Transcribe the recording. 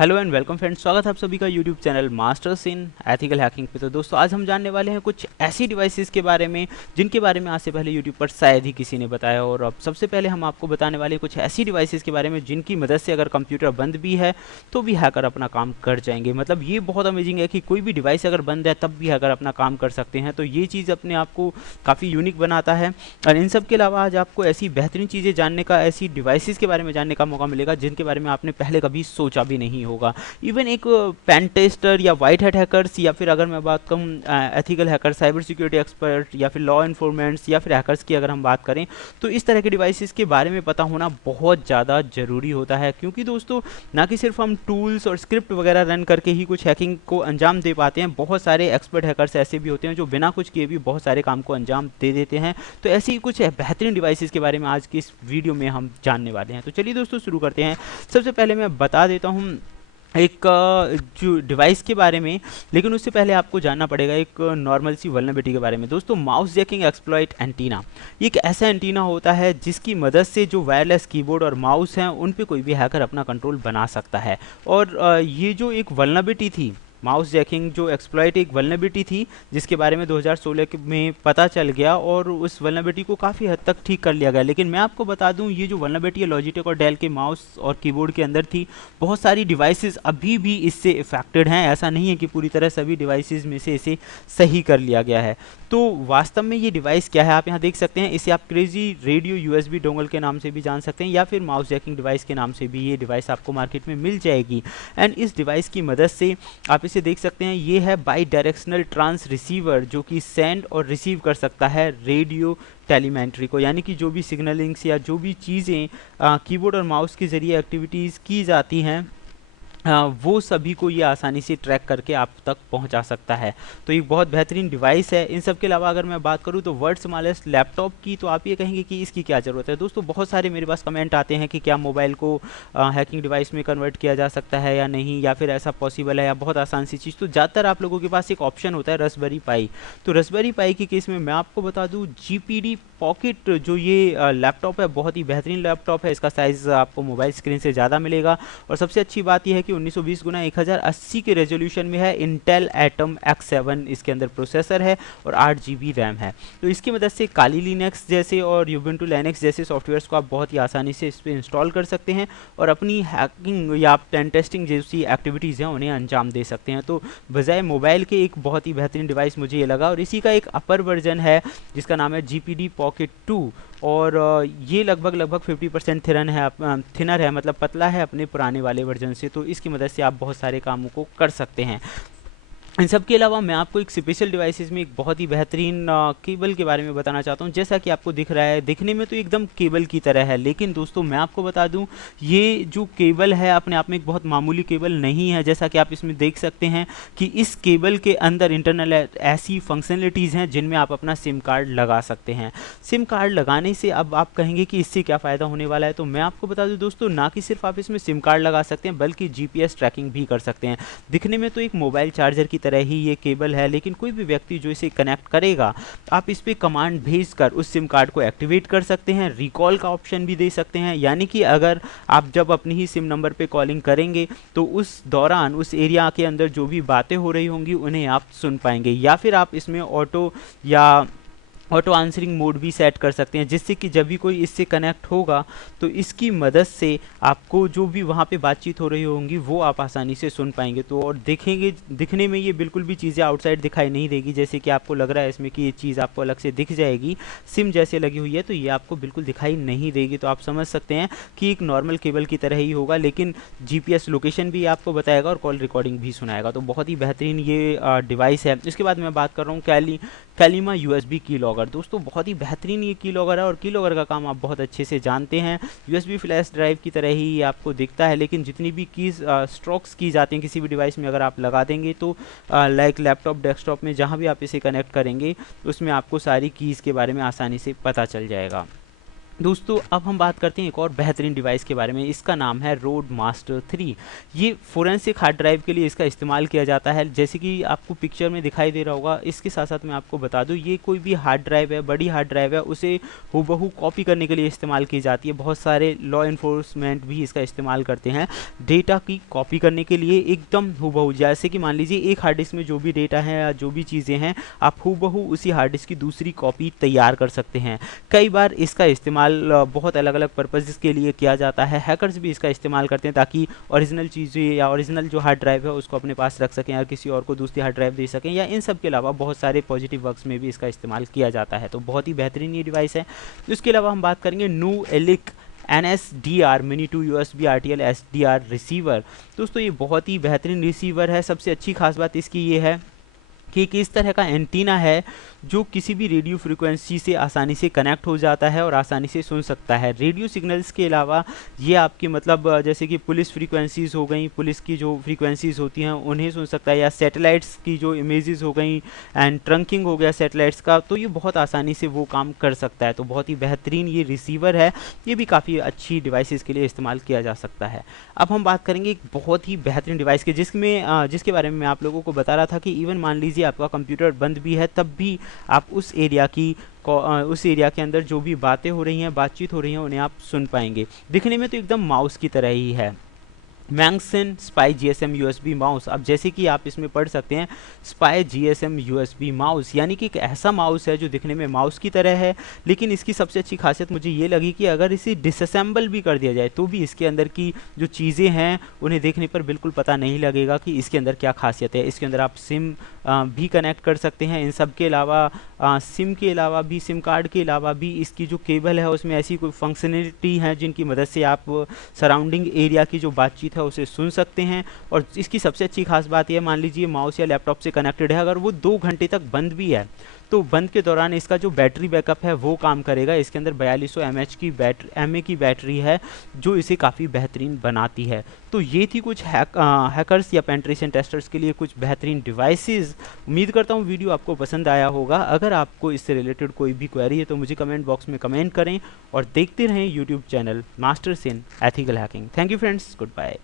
Hello and welcome friends, स्वागत है आप सभी का YouTube channel masters in ethical hacking पे। तो दोस्तों आज हम जानने वाले हैं कुछ ऐसी डिवाइसेस के बारे में जिनके बारे में आज से पहले यूट्यूब पर शायद ही किसी ने बताया। और अब सबसे पहले हम आपको बताने वाले हैं कुछ ऐसी डिवाइसेस के बारे में जिनकी मदद से अगर कंप्यूटर बंद भी है तो भी हैकर अपना काम कर जाएंगे। मतलब ये बहुत अमेजिंग है कि कोई भी डिवाइस अगर बंद है तब भी हैकर अपना काम कर सकते हैं। तो ये चीज़ अपने आप को काफ़ी यूनिक बनाता है। और इन सब के अलावा आज आपको ऐसी बेहतरीन चीज़ें जानने का, ऐसी डिवाइसेस के बारे में जानने का मौका मिलेगा जिनके बारे में आपने पहले कभी सोचा भी नहीं होगा। इवन एक पेन टेस्टर या वाइट हैट हैकर्स, या फिर अगर मैं बात करूँ ethical hacker, cyber security expert, या फिर लॉ इन्फॉर्मेंट्स या फिर हैकर्स की अगर हम बात करें तो इस तरह के डिवाइसेस के बारे में पता होना बहुत ज़्यादा ज़रूरी होता है। क्योंकि दोस्तों ना कि सिर्फ हम टूल्स और स्क्रिप्ट वगैरह रन करके ही कुछ हैकिंग को अंजाम दे पाते हैं, बहुत सारे एक्सपर्ट हैकर्स ऐसे भी होते हैं जो बिना कुछ किए भी बहुत सारे काम को अंजाम दे देते हैं। तो ऐसी ही कुछ बेहतरीन डिवाइसेस के बारे में आज की इस वीडियो में हम जानने वाले हैं। तो चलिए दोस्तों शुरू करते हैं। सबसे पहले मैं बता देता हूँ एक जो डिवाइस के बारे में, लेकिन उससे पहले आपको जानना पड़ेगा एक नॉर्मल सी वल्नरेबिलिटी के बारे में। दोस्तों माउस जैकिंग एक्सप्लॉइट एंटीना, ये एक ऐसा एंटीना होता है जिसकी मदद से जो वायरलेस कीबोर्ड और माउस हैं उन पे कोई भी हैकर अपना कंट्रोल बना सकता है। और ये जो एक वल्नरेबिलिटी थी, माउस जैकिंग जो एक्सप्लॉइट एक वल्नरेबिलिटी थी जिसके बारे में 2016 में पता चल गया और उस वल्नरेबिलिटी को काफ़ी हद तक ठीक कर लिया गया। लेकिन मैं आपको बता दूं ये जो वल्नरेबिलिटी है लॉजिटेक और डेल के माउस और कीबोर्ड के अंदर थी। बहुत सारी डिवाइसेस अभी भी इससे इफेक्टेड हैं। ऐसा नहीं है कि पूरी तरह सभी डिवाइसेस में से इसे सही कर लिया गया है। तो वास्तव में ये डिवाइस क्या है आप यहाँ देख सकते हैं। इसे आप क्रेजी रेडियो यूएसबी डोंगल के नाम से भी जान सकते हैं या फिर माउस जैकिंग डिवाइस के नाम से भी ये डिवाइस आपको मार्केट में मिल जाएगी। एंड इस डिवाइस की मदद से आप इसे देख सकते हैं, ये है बाई डायरेक्शनल ट्रांस रिसीवर जो कि सेंड और रिसीव कर सकता है रेडियो टेलीमेंट्री को। यानी कि जो भी सिग्नलिंग्स या जो भी चीज़ें कीबोर्ड और माउस के ज़रिए एक्टिविटीज़ की जाती हैं वो सभी को ये आसानी से ट्रैक करके आप तक पहुंचा सकता है। तो एक बहुत बेहतरीन डिवाइस है। इन सब के अलावा अगर मैं बात करूं तो वर्ल्ड स्मॉलेस्ट लैपटॉप की, तो आप ये कहेंगे कि इसकी क्या ज़रूरत है। दोस्तों बहुत सारे मेरे पास कमेंट आते हैं कि क्या मोबाइल को हैकिंग डिवाइस में कन्वर्ट किया जा सकता है या नहीं, या फिर ऐसा पॉसिबल है या बहुत आसान सी चीज़। तो ज़्यादातर आप लोगों के पास एक ऑप्शन होता है रास्पबेरी पाई। तो रास्पबेरी पाई के केस में मैं आपको बता दूँ GPD पॉकेट जो ये लैपटॉप है बहुत ही बेहतरीन लैपटॉप है। इसका साइज़ आपको मोबाइल स्क्रीन से ज़्यादा मिलेगा और सबसे अच्छी बात यह है कि 1920 गुना 1080 के रेजोल्यूशन में है। इंटेल एटम X7 इसके अंदर प्रोसेसर है और 8 GB रैम है। तो इसकी मदद से काली लिनक्स जैसे और यूबुंटू लिनक्स जैसे सॉफ्टवेयर्स को आप बहुत ही आसानी से इस पर इंस्टॉल कर सकते हैं और अपनी हैकिंग या पेन टेस्टिंग जैसी एक्टिविटीज़ हैं उन्हें अंजाम दे सकते हैं। तो बजाय मोबाइल के एक बहुत ही बेहतरीन डिवाइस मुझे ये लगा। और इसी का एक अपर वर्जन है जिसका नाम है GPD पॉकेट 2 और ये लगभग 50% थिनर है, मतलब पतला है अपने पुराने वाले वर्जन से। तो इसकी मदद से आप बहुत सारे कामों को कर सकते हैं। इन सब के अलावा मैं आपको एक स्पेशल डिवाइसेस में एक बहुत ही बेहतरीन केबल के बारे में बताना चाहता हूं। जैसा कि आपको दिख रहा है, दिखने में तो एकदम केबल की तरह है, लेकिन दोस्तों मैं आपको बता दूं ये जो केबल है अपने आप में एक बहुत मामूली केबल नहीं है। जैसा कि आप इसमें देख सकते हैं कि इस केबल के अंदर इंटरनल ऐसी फंक्शनलिटीज़ हैं जिनमें आप अपना सिम कार्ड लगा सकते हैं। सिम कार्ड लगाने से अब आप कहेंगे कि इससे क्या फ़ायदा होने वाला है। तो मैं आपको बता दूँ दोस्तों, ना कि सिर्फ आप इसमें सिम कार्ड लगा सकते हैं बल्कि GPS ट्रैकिंग भी कर सकते हैं। दिखने में तो एक मोबाइल चार्जर की तरह ही ये केबल है, लेकिन कोई भी व्यक्ति जो इसे कनेक्ट करेगा आप इस पे कमांड भेजकर उस सिम कार्ड को एक्टिवेट कर सकते हैं। रिकॉल का ऑप्शन भी दे सकते हैं, यानी कि अगर आप जब अपनी ही सिम नंबर पे कॉलिंग करेंगे तो उस दौरान उस एरिया के अंदर जो भी बातें हो रही होंगी उन्हें आप सुन पाएंगे। या फिर आप इसमें ऑटो आंसरिंग मोड भी सेट कर सकते हैं, जिससे कि जब भी कोई इससे कनेक्ट होगा तो इसकी मदद से आपको जो भी वहाँ पे बातचीत हो रही होंगी वो आप आसानी से सुन पाएंगे। तो और देखेंगे, दिखने में ये बिल्कुल भी चीज़ें आउटसाइड दिखाई नहीं देगी, जैसे कि आपको लग रहा है इसमें कि ये चीज़ आपको अलग से दिख जाएगी। सिम जैसे लगी हुई है तो ये आपको बिल्कुल दिखाई नहीं देगी। तो आप समझ सकते हैं कि एक नॉर्मल केबल की तरह ही होगा, लेकिन GPS लोकेशन भी आपको बताएगा और कॉल रिकॉर्डिंग भी सुनाएगा। तो बहुत ही बेहतरीन ये डिवाइस है। इसके बाद मैं बात कर रहा हूँ कैलिमा USB की लॉगर। दोस्तों बहुत ही बेहतरीन ये की लॉगर है और की लॉगर का काम आप बहुत अच्छे से जानते हैं। USB फ्लैश ड्राइव की तरह ही ये आपको दिखता है, लेकिन जितनी भी कीज़ स्ट्रोक्स की जाती हैं किसी भी डिवाइस में अगर आप लगा देंगे तो लाइक लैपटॉप, डेस्कटॉप में जहाँ भी आप इसे कनेक्ट करेंगे उसमें आपको सारी कीज़ के बारे में आसानी से पता चल जाएगा। दोस्तों अब हम बात करते हैं एक और बेहतरीन डिवाइस के बारे में। इसका नाम है रोड मास्टर 3। ये फोरेंसिक हार्ड ड्राइव के लिए इसका इस्तेमाल किया जाता है, जैसे कि आपको पिक्चर में दिखाई दे रहा होगा। इसके साथ साथ मैं आपको बता दूं, ये कोई भी हार्ड ड्राइव है, बड़ी हार्ड ड्राइव है, उसे हूबहू कॉपी करने के लिए इस्तेमाल की जाती है। बहुत सारे लॉ इन्फोर्समेंट भी इसका इस्तेमाल करते हैं डेटा की कॉपी करने के लिए, एकदम हूबहू। जैसे कि मान लीजिए एक हार्ड डिस्क में जो भी डेटा है या जो भी चीज़ें हैं, आप हूबहू उसी हार्ड डिस्क की दूसरी कॉपी तैयार कर सकते हैं। कई बार इसका इस्तेमाल बहुत अलग अलग पर्पज़ के लिए किया जाता है। हैकर्स भी इसका इस्तेमाल करते हैं ताकि ओरिजिनल चीज़ें या ओरिजिनल जो हार्ड ड्राइव है उसको अपने पास रख सकें या किसी और को दूसरी हार्ड ड्राइव दे सकें, या इन सब के अलावा बहुत सारे पॉजिटिव वर्क्स में भी इसका इस्तेमाल किया जाता है। तो बहुत ही बेहतरीन ये डिवाइस है। इसके अलावा हम बात करेंगे Nooelec NSDR mini 2 USB RTL SDR receiver. दोस्तों ये बहुत ही बेहतरीन रिसीवर है। सबसे अच्छी खास बात इसकी ये है कि किस तरह का एंटीना है जो किसी भी रेडियो फ्रिक्वेंसी से आसानी से कनेक्ट हो जाता है और आसानी से सुन सकता है। रेडियो सिग्नल्स के अलावा ये आपकी मतलब जैसे कि पुलिस फ्रीक्वेंसीज़ हो गई, पुलिस की जो फ्रीक्वेंसीज़ होती हैं उन्हें सुन सकता है, या सैटेलाइट्स की जो इमेजेस हो गई एंड ट्रंकिंग हो गया सैटेलाइट्स का, तो ये बहुत आसानी से वो काम कर सकता है। तो बहुत ही बेहतरीन ये रिसीवर है। ये भी काफ़ी अच्छी डिवाइसेस के लिए इस्तेमाल किया जा सकता है। अब हम बात करेंगे एक बहुत ही बेहतरीन डिवाइस के जिसके बारे में मैं आप लोगों को बता रहा था कि इवन मान लीजिए आपका कंप्यूटर बंद भी है, तब भी आप उस एरिया के अंदर जो भी बातें हो रही हैं, बातचीत हो रही हैं, उन्हें आप सुन पाएंगे। दिखने में तो एकदम माउस की तरह ही है। मैंगसन स्पाई GSM USB माउस। अब जैसे कि आप इसमें पढ़ सकते हैं स्पाई GSM USB माउस, यानी कि एक ऐसा माउस है जो दिखने में माउस की तरह है, लेकिन इसकी सबसे अच्छी खासियत मुझे ये लगी कि अगर इसे डिसअसेंबल भी कर दिया जाए तो भी इसके अंदर की जो चीज़ें हैं उन्हें देखने पर बिल्कुल पता नहीं लगेगा कि इसके अंदर क्या खासियत है। इसके अंदर आप सिम भी कनेक्ट कर सकते हैं। इन सब के अलावा सिम के अलावा भी, सिम कार्ड के अलावा भी इसकी जो केबल है उसमें ऐसी कोई फंक्शनलिटी है जिनकी मदद से आप सराउंडिंग एरिया की जो बातचीत है उसे सुन सकते हैं। और इसकी सबसे अच्छी खास बात यह, मान लीजिए माउस या लैपटॉप से कनेक्टेड है, अगर वो 2 घंटे तक बंद भी है तो बंद के दौरान इसका जो बैटरी बैकअप है वो काम करेगा। इसके अंदर 4200 mAh की बैटरी है जो इसे काफ़ी बेहतरीन बनाती है। तो ये थी कुछ हैकर्स या पेनिट्रेशन टेस्टर्स के लिए कुछ बेहतरीन डिवाइसेस। उम्मीद करता हूँ वीडियो आपको पसंद आया होगा। अगर आपको इससे रिलेटेड कोई भी क्वेरी है तो मुझे कमेंट बॉक्स में कमेंट करें और देखते रहें YouTube channel masters in ethical hacking. Thank you friends, good bye.